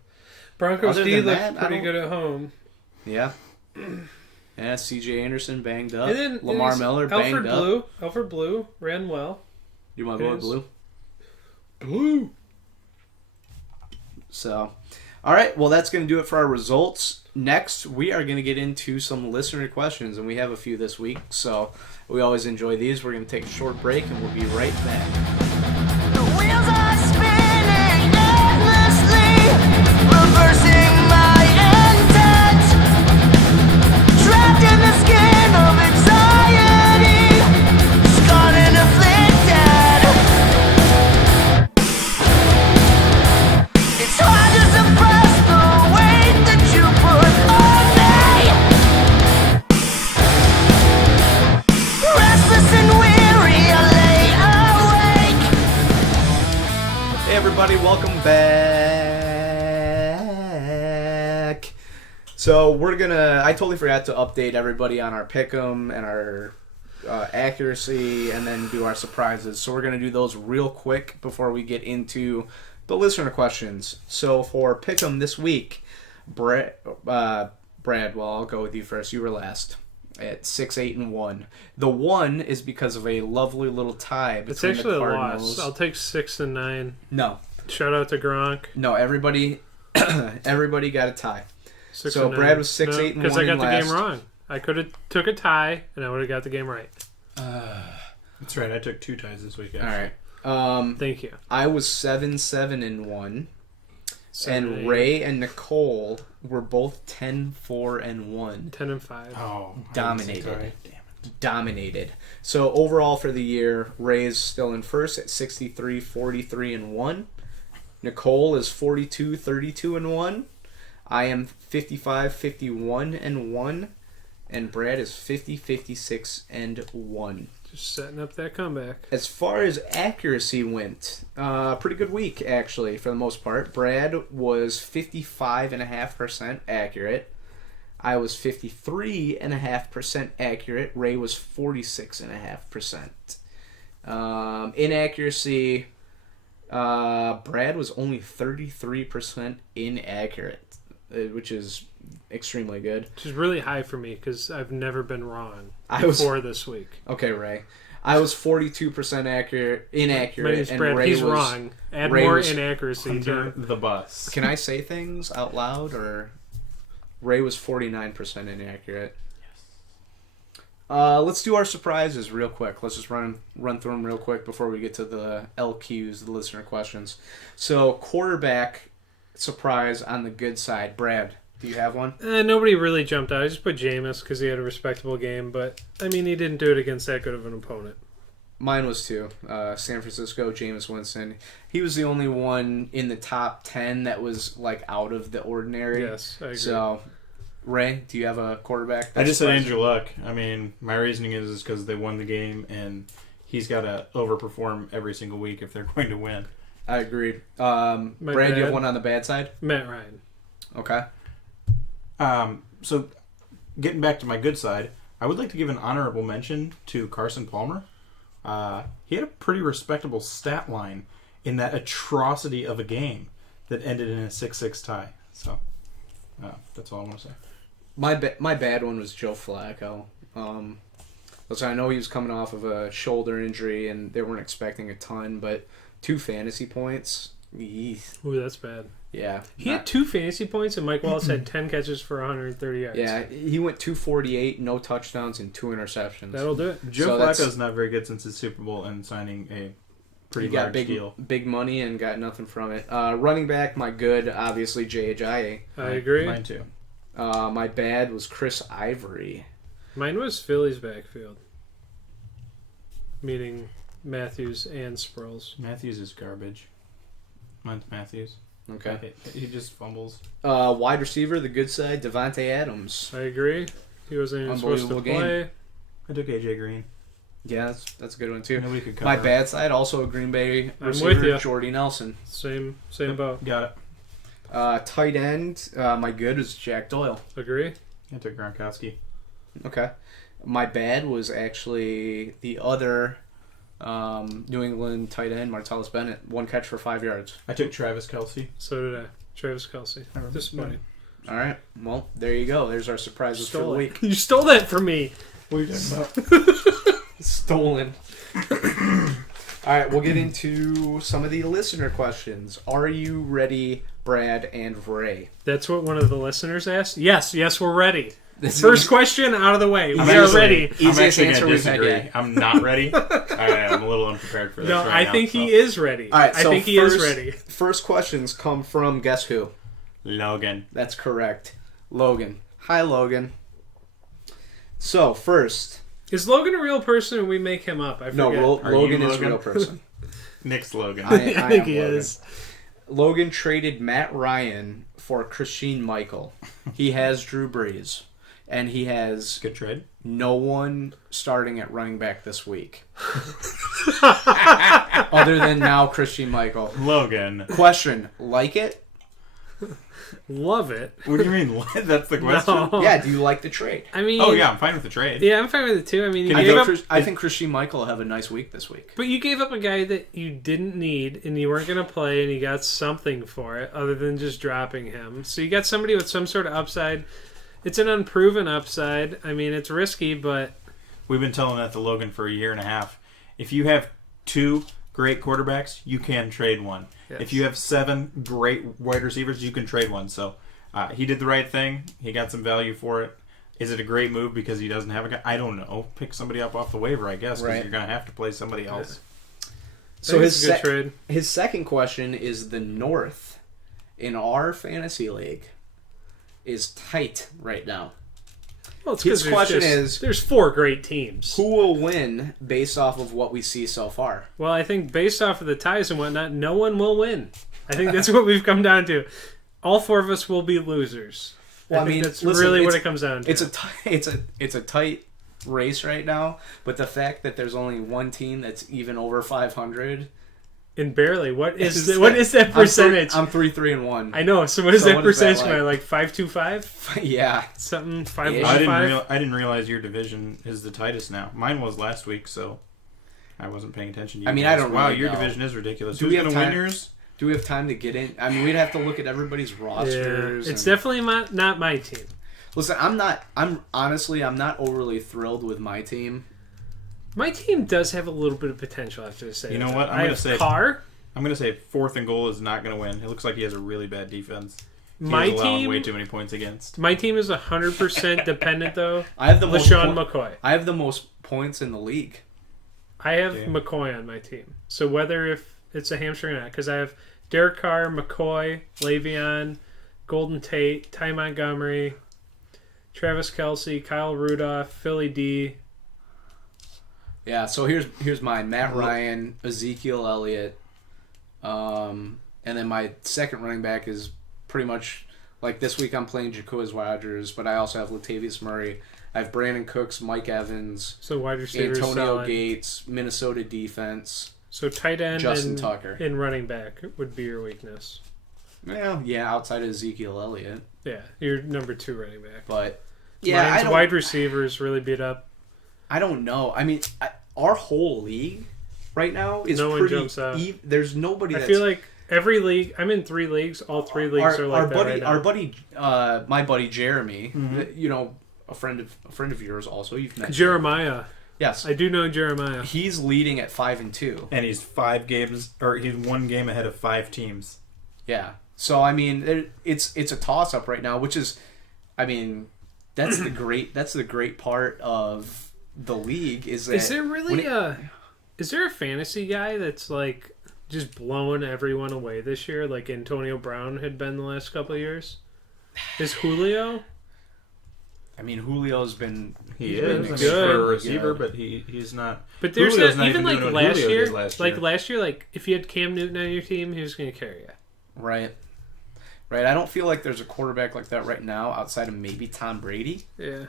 other D than looked that, pretty good at home. Yeah. Yeah, C.J. Anderson banged up. And then Lamar Miller banged up. Alfred Blue ran well. You want to go with Blue? Blue. So, all right. Well, that's going to do it for our results. Next, we are going to get into some listener questions, and we have a few this week. So, we always enjoy these. We're going to take a short break, and we'll be right back. The wheels are spinning endlessly, reversing my intent. Trapped in the skin of anxiety, scarred and afflicted. It's hard to suppress the weight that you put on me. Restless and weary, I lay awake. Hey, everybody. Welcome back. So, I totally forgot to update everybody on our pick'em and our accuracy and then do our surprises. So, we're going to do those real quick before we get into the listener questions. So, for pick'em this week, Brad, well, I'll go with you first. You were last at 6-8-1. The 1 is because of a lovely little tie between It's actually the a Cardinals. loss. I'll take 6 and 9. No, Shout out to Gronk. everybody got a tie. 6 So and 9. Brad was 6-8-1 because I got the last. game wrong. I could have took a tie and I would have got the game right. That's right. I took 2 ties this week. All Actually. right. Thank you. I was 7-7-1, 7 and and Ray and Nicole were both 10-4-1. 10 and 5. Oh, Dominated. Damn it. Dominated. So overall for the year, Ray's still in first at 63-43-1. Nicole is 42-32-1. I am 55-51-1. And Brad is 50-56-1. Just setting up that comeback. As far as accuracy went, pretty good week, actually, for the most part. Brad was 55.5% accurate. I was 53.5% accurate. Ray was 46.5%. Inaccuracy, Brad was only 33% inaccurate, which is extremely good. Which is really high for me because I've never been wrong I was- before this week. Okay, Ray. I was 42% inaccurate, My name's and Brad. Ray He's was wrong. Add Ray more was inaccuracy Under to the bus. Can I say things out loud, or Ray was 49% inaccurate? Let's do our surprises real quick. Let's just run through them real quick before we get to the LQs, the listener questions. So, quarterback surprise on the good side. Brad, do you have one? Nobody really jumped out. I just put Jameis because he had a respectable game, but I mean, he didn't do it against that good of an opponent. Mine was too. San Francisco, Jameis Winston. He was the only one in the top 10 that was like out of the ordinary. Yes, I agree. So, Ray, do you have a quarterback? I just said surprised Andrew Luck. I mean, my reasoning is because they won the game, and he's got to overperform every single week if they're going to win. I agree. Brad, do you bad. have one on the bad side? Matt Ryan. Okay. So, getting back to my good side, I would like to give an honorable mention to Carson Palmer. He had a pretty respectable stat line in that atrocity of a game. that ended in a 6-6 tie. So that's all I want to say. My bad one was Joe Flacco. So I know he was coming off of a shoulder injury, and they weren't expecting a ton, but 2 fantasy points. Eesh. Ooh, that's bad. Yeah. He had 2 fantasy points, and Mike Wallace had 10 catches for 130 yards. Yeah, he went 248, no touchdowns, and 2 interceptions. That'll do it. Joe Flacco's not very good since his Super Bowl and signing a pretty large deal. Big money and got nothing from it. Running back, my good, obviously, Jay Ajayi. I agree. Mine too. My bad was Chris Ivory. Mine was Philly's backfield. Meaning Matthews and Sproles. Matthews is garbage. Mine's Matthews. Okay. He just fumbles. Wide receiver, the good side, Devontae Adams. I agree. He wasn't even supposed to play. I took AJ Green. Yeah, that's a good one too. Nobody could cover My him. bad side, also a Green Bay I'm receiver, with ya. Jordy Nelson. Same boat. Got it. Tight end, my good was Jack Doyle. Agree? I took Gronkowski. Okay. My bad was actually the other New England tight end, Martellus Bennett. 1 catch for 5 yards. I took Travis Kelce. So did I. Travis Kelce. Disappointing. All right. Well, there you go. There's our surprises for the week. You stole that from me. What are you talking about? Stolen. All right, we'll get into some of the listener questions. Are you ready, Brad and Ray? That's what one of the listeners asked? Yes, we're ready. This First question out of the way. We I'm are actually- ready. I'm Easiest actually answer going to we've had disagree. yet. I'm not ready. I'm a little unprepared for this No, right I now, think so. he is ready. All right, I so think he is ready. First questions come from guess who? Logan. That's correct. Logan. Hi, Logan. So, first. Is Logan a real person or we make him up? I forget. No, Are you Logan is a Logan? real person. Nick's Logan. I think am he Logan. is. Logan traded Matt Ryan for Christine Michael. He has Drew Brees. And he has Good trade. no one starting at running back this week. Other than now Christine Michael. Logan. Question, like it? Love it. What do you mean? That's the question? No. Yeah, do you like the trade? I mean, Oh, yeah, I'm fine with the trade. Yeah, I'm fine with it too. I mean, you I gave think, up, I think Christine Michael will have a nice week this week. but you gave up a guy that you didn't need and you weren't going to play, and you got something for it other than just dropping him. So you got somebody with some sort of upside. It's an unproven upside. I mean, it's risky, but We've been telling that to Logan for a year and a half. If you have 2 great quarterbacks, you can trade one. Yes. If you have 7 great wide receivers, you can trade one. So he did the right thing. He got some value for it. Is it a great move because he doesn't have a guy? I don't know. Pick somebody up off the waiver, I guess, because Right. you're going to have to play somebody else. So it's a good trade. his second question is the North in our fantasy league is tight right now. Well, it's His 'cause question there's is- there's 4 great teams. Who will win based off of what we see so far? Well, I think based off of the ties and whatnot, no one will win. I think that's what we've come down to. All 4 of us will be losers. Well, I I think mean, that's listen, really what it's- it comes down to. It's a tight race right now, but the fact that there's only one team that's even over 500 And barely. What is is what is that percentage? I'm 3-3-1. I know. So what is So that what is that percentage? Like 525? Yeah. Something Yeah. 515? I didn't realize your division is the tightest now. Mine was last week, so I wasn't paying attention to you. I mean, guys. I don't Wow, really your know. division is ridiculous. Do Who's we have going to win time? yours? Do we have time to get in? I mean, we'd have to look at everybody's Yeah. rosters. It's and- definitely not my team. Listen, I'm not overly thrilled with my team. My team does have a little bit of potential, I have to say. You know that. what? I'm I gonna have say- Carr. I'm going to say 4th and goal is not going to win. It looks like he has a really bad defense. My He's allowing team, way too many points against. my team is 100% dependent, though. I have the LaShawn McCoy. I have the most points in the league. I have Damn. McCoy on my team. So whether if it's a hamstring or not, because I have Derek Carr, McCoy, Le'Veon, Golden Tate, Ty Montgomery, Travis Kelce, Kyle Rudolph, Philly D. Yeah, so here's mine. Matt Ryan, Ezekiel Elliott, and then my second running back is pretty much like this week I'm playing Jacquizz Rodgers, but I also have Latavius Murray. I have Brandon Cooks, Mike Evans, So wide receivers Antonio solid. Gates, Minnesota defense, So tight end Justin and, Tucker. and running back would be your weakness. Well, yeah, outside of Ezekiel Elliott, Yeah, your number 2 running back. but yeah, Mine's wide receivers really beat up. I don't know. I mean, our whole league right now is No one pretty. jumps out. There's nobody. I That's, feel like Every league, I'm in 3 leagues. All 3 leagues are like that right now. Our buddy, my buddy Jeremy, you know, a friend of yours also. You've met Jeremiah. Yes, I do know Jeremiah. He's leading at 5-2, and he's 5 games, or he's 1 game ahead of 5 teams. Yeah. So I mean, it's a toss up right now, which is, I mean, that's the great part of the league is that. Is there really is there a fantasy guy that's like just blowing everyone away this year, like Antonio Brown had been the last couple of years? Is Julio? I mean, Julio's been he's been good good. for a receiver, but he's not. But there's Julio's not, even like doing what last Julio year, did last like year. last year, like if you had Cam Newton on your team, he was going to carry you. Right. I don't feel like there's a quarterback like that right now outside of maybe Tom Brady. Yeah.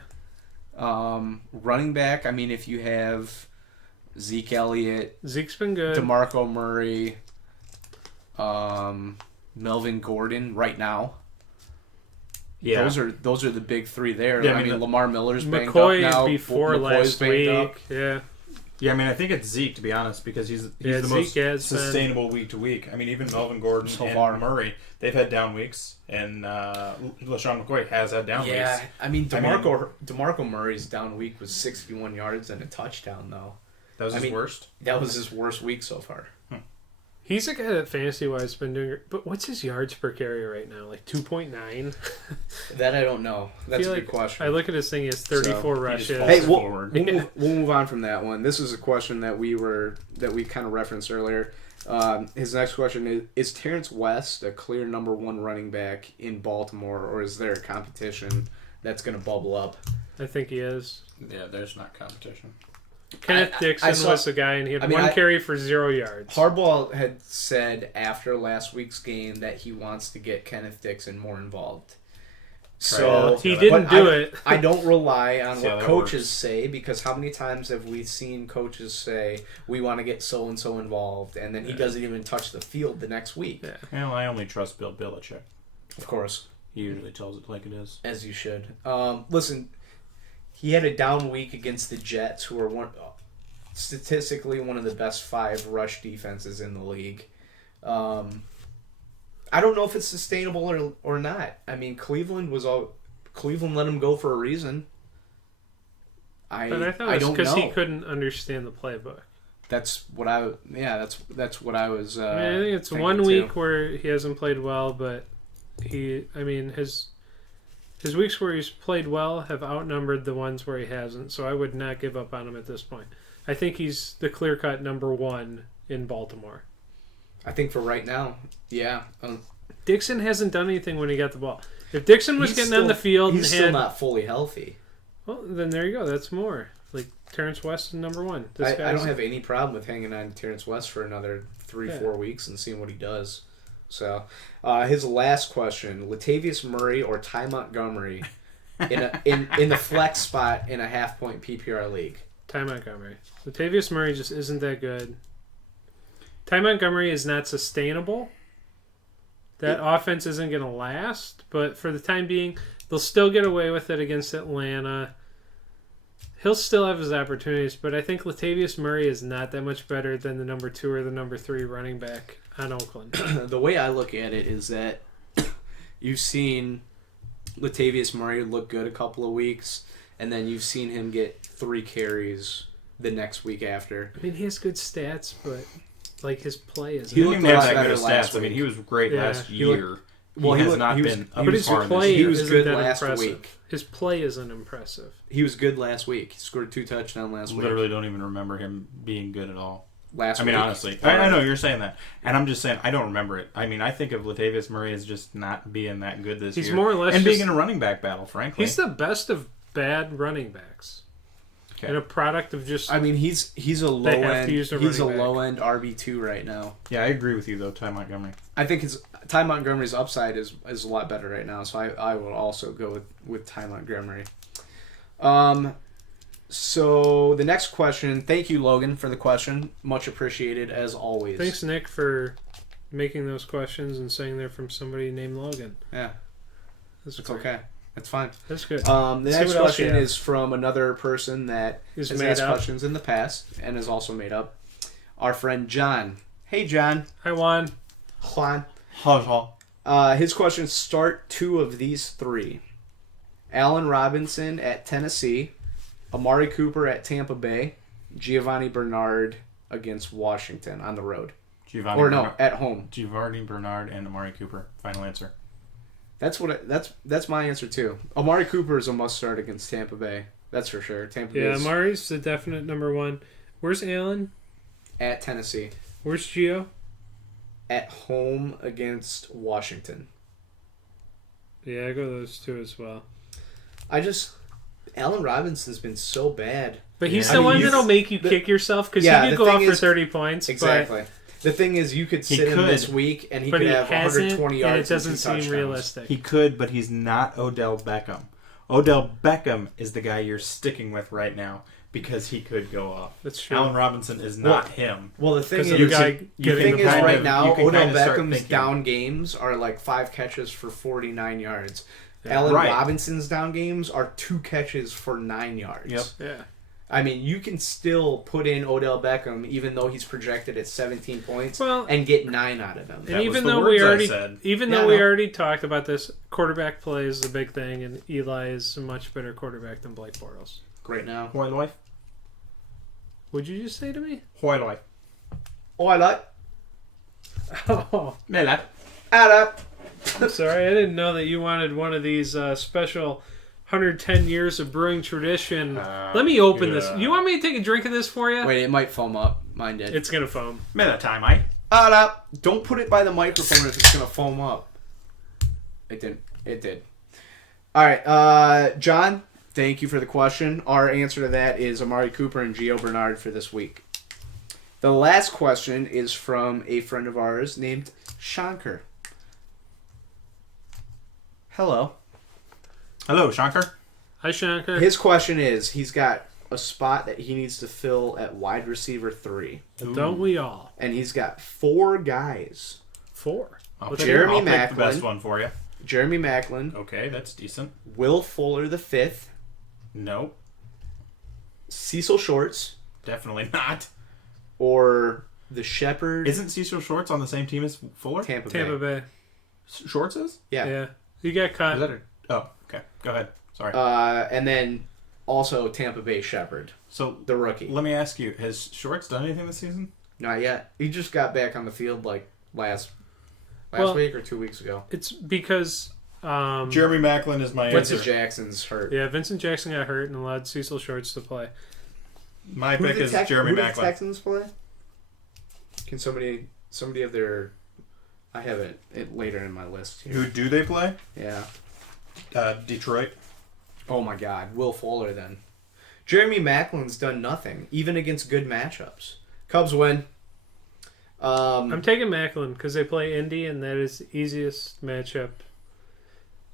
Running back, I mean, if you have Zeke Elliott, Zeke's been good. DeMarco Murray, Melvin Gordon right now. Yeah, those are the big 3 there. Yeah, I mean Lamar Miller's banged McCoy up now. before McCoy's last banged week. up. Yeah. Yeah, I mean, I think it's Zeke, to be honest, because he's Yeah, the Zeke has most been- sustainable week to week. I mean, even Melvin Gordon So and far. Murray, they've had down weeks, and LaShawn McCoy has had down Yeah, weeks. I mean DeMarco Murray's down week was 61 yards and a touchdown though. That was his mean, worst. That was his worst week so far. He's a guy that fantasy-wise has been doing... But what's his yards per carry right now? Like 2.9? That I don't know. That's a feel good like question. I look at his thing, he has 34 So, he rushes. just Hey, falls we'll forward. we'll move on from that one. This is a question that we kind of referenced earlier. His next question is Terrence West a clear number 1 running back in Baltimore, or is there a competition that's going to bubble up? I think he is. Yeah, there's not competition. Kenneth Dixon saw- was the guy, and he had one carry for 0 yards. Harbaugh had said after last week's game that he wants to get Kenneth Dixon more involved. So he didn't but do it. I don't rely on See how what that coaches works. say, because how many times have we seen coaches say we want to get so and so involved, and then he doesn't even touch the field the next week? Yeah. Well, I only trust Bill Belichick. Of course, He usually tells it like it is. as you should. Listen, he had a down week against the Jets, who are statistically one of the best 5 rush defenses in the league. I don't know if it's sustainable or not. I mean, Cleveland let him go for a reason. But I thought it was don't because know. he couldn't understand the playbook. That's what I that's what I was. I think it's thinking one too. week where he hasn't played well, but his weeks where he's played well have outnumbered the ones where he hasn't. So I would not give up on him at this point. I think he's the clear-cut number 1 in Baltimore. I think for right now, yeah. Dixon hasn't done anything when he got the ball. If Dixon was getting on the field and he's had, still not fully healthy. well, then there you go. That's more like Terrence West is number 1. I don't have any problem with hanging on Terrence West for another 3-4 Yeah. weeks and seeing what he does. So, his last question: Latavius Murray or Ty Montgomery in the flex spot in a half-point PPR league? Ty Montgomery. Latavius Murray just isn't that good. Ty Montgomery is not sustainable. That offense isn't going to last, but for the time being, they'll still get away with it against Atlanta. He'll still have his opportunities, but I think Latavius Murray is not that much better than the number 2 or the number 3 running back on Oakland. The way I look at it is that you've seen Latavius Murray look good a couple of weeks, and then you've seen him get 3 carries the next week after. I mean, he has good stats, but like his play is. He looked didn't a have lot that better good of last stats. I mean, week. he was great Yeah. last He looked- year. well, he he has looked- not he was- been but his on play He was isn't good that last impressive. week. His play isn't impressive. He was good last week. He scored 2 touchdowns last week. Literally don't even remember him being good at all. Last I mean, week. honestly. I know you're saying that. And I'm just saying, I don't remember it. I mean, I think of Latavius Murray as just not being that good this year. He's more or less and being just- in a running back battle, frankly. He's the best of bad running backs. Okay. And a product of just. I mean, he's a low They have end. to use a He's a running back. low end RB2 right now. Yeah, I agree with you, though, Ty Montgomery. I think Ty Montgomery's upside is a lot better right now, so I will also go with Ty Montgomery. So the next question, thank you, Logan, for the question. Much appreciated, as always. Thanks, Nick, for making those questions and saying they're from somebody named Logan. Yeah, That's it's great. okay. That's fine. That's good. The Let's see next what else you question have. is from another person that Who's has made asked up. questions in the past and has also made up. Our friend John. Hey, John. Hi, Juan. Juan. Hall. His question is, start 2 of these 3. Allen Robinson at Tennessee, Amari Cooper at Tampa Bay, Giovanni Bernard against Washington on the road. At home. Giovanni Bernard and Amari Cooper. Final answer. That's my answer too. Amari Cooper is a must start against Tampa Bay. That's for sure. Tampa Bay. Yeah, Amari's the definite number 1. Where's Allen? At Tennessee. Where's Gio? At home against Washington. Yeah, I go those 2 as well. Allen Robinson's been so bad. But he's the one that'll make you kick yourself because he could go off for 30 points. Exactly. The thing is, you could sit him this week and he could have 120 yards and it doesn't and 2 seem touchdowns. realistic. He could, but he's not Odell Beckham. Odell Beckham is the guy you're sticking with right now because he could go off. That's true. Allen Robinson is not him. Well, the thing is, right now, Odell Beckham's down games are like 5 catches for 49 yards. Yeah. Allen Robinson's down games are 2 catches for 9 yards. Yep. Yeah. I mean, you can still put in Odell Beckham even though he's projected at 17 points and get 9 out of him. And even though we already talked about this, quarterback play is the big thing, and Eli is a much better quarterback than Blake Bortles. Great now. Hoyloi. What'd you just say to me? Hoyloi. Hoyloi. Oh. Mela. Add up. I'm sorry, I didn't know that you wanted one of these special 110 years of brewing tradition. Let me open this. You want me to take a drink of this for you? Wait, it might foam up. Mine did. It's going to foam. Mela time, mate. Add up. Don't put it by the microphone if it's going to foam up. It didn't. It did. All right, John, thank you for the question. Our answer to that is Amari Cooper and Gio Bernard for this week. The last question is from a friend of ours named Shankar. Hello. Hello, Shankar. Hi, Shankar. His question is, he's got a spot that he needs to fill at wide receiver 3. Don't we all? And he's got 4 guys. 4? Jeremy I'll Maclin. pick the best one for you. Jeremy Maclin. Okay, that's decent. Will Fuller the 5th. No. Cecil Shorts. Definitely not. Or the Shepherd. Isn't Cecil Shorts on the same team as Fuller? Tampa Bay. Shorts is? Yeah. You got cut. Is that oh, okay. Go ahead. Sorry. And then also Tampa Bay Shepherd. So the rookie. Let me ask you, has Shorts done anything this season? Not yet. He just got back on the field like last week or 2 weeks ago. It's because Jeremy Maclin is my answer. Vincent Jackson's hurt. Yeah, Vincent Jackson got hurt and allowed Cecil Shorts to play. My pick is Jeremy Maclin. Who did the Texans play? Can somebody of their... I have it later in my list here. Who do they play? Yeah. Detroit. Oh my God. Will Fuller then. Jeremy Maclin's done nothing, even against good matchups. Cubs win. I'm taking Maclin because they play Indy, and that is the easiest matchup.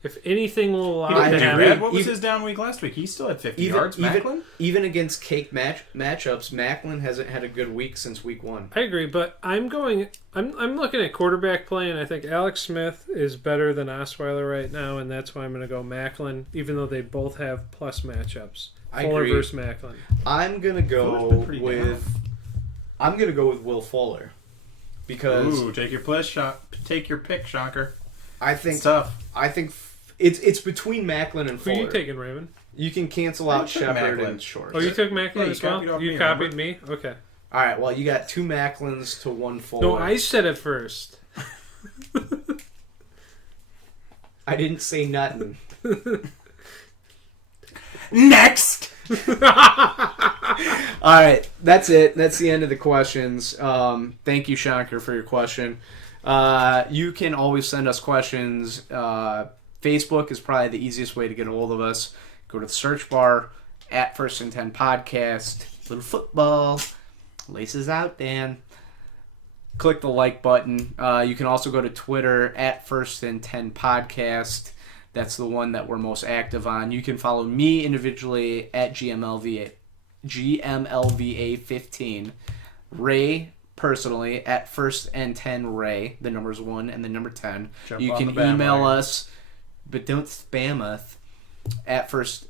If anything will allow to happen. What was his down week last week? He still had 50 yards, Maclin? Even against cake matchups, Maclin hasn't had a good week since week 1. I agree, but I'm looking at quarterback play, and I think Alex Smith is better than Osweiler right now, and that's why I'm going to go Maclin, even though they both have plus matchups. Fuller versus Maclin. I'm gonna go with Will Fuller because take your pick, Shocker. I think it's tough. I think it's between Maclin and Fuller. Who are you taking, Raven? You can cancel out Shepherd and Shorts. Oh, you took Maclin as well? You copied me? Okay. All right, well, you got 2 Maclins to 1 Fuller. No, I said it first. I didn't say nothing. Next! All right, that's it. That's the end of the questions. Thank you, Shankar, for your question. You can always send us questions. Facebook is probably the easiest way to get a hold of us. Go to the search bar, at First and 10 Podcast, little football, laces out, Dan. Click the like button. You can also go to Twitter, at First and 10 Podcast. That's the one that we're most active on. You can follow me individually at GMLVA15. Ray personally at First and 10 Ray, the numbers 1 and the number 10. You can email us, but don't spam us at first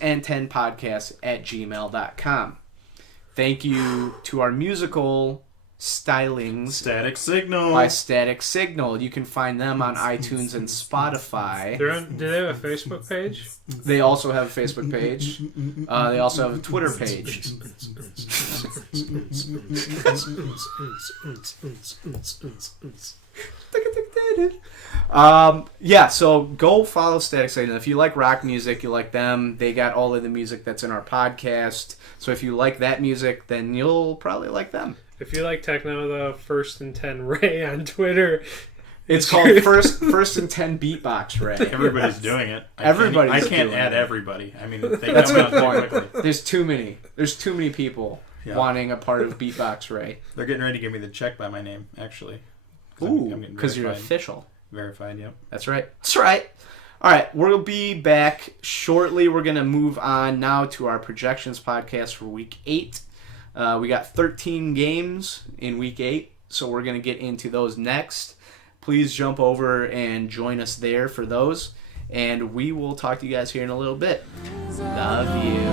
and 10 podcast at gmail.com. Thank you to our musical stylings Static Signal. by Static Signal. You can find them on iTunes and Spotify. Do they have a Facebook page? They also have a Facebook page. They also have a Twitter page. Yeah, so go follow Static Signal. If you like rock music, you like them. They got all of the music that's in our podcast. So if you like that music, then you'll probably like them. If you like techno, the First and 10 Ray on Twitter. It's called First and 10 Beatbox Ray. Everybody's doing it. I can't doing add it. everybody. I mean, they That's a come good out too point. quickly. There's too many people Yeah. wanting a part of Beatbox Ray. They're getting ready to give me the check by my name, actually. Ooh, getting because you're verified. official. Verified, yep. That's right. That's right. All right, we'll be back shortly. We're going to move on now to our projections podcast for Week 8. We got 13 games in Week 8, so we're going to get into those next. Please jump over and join us there for those, and we will talk to you guys here in a little bit. Love you.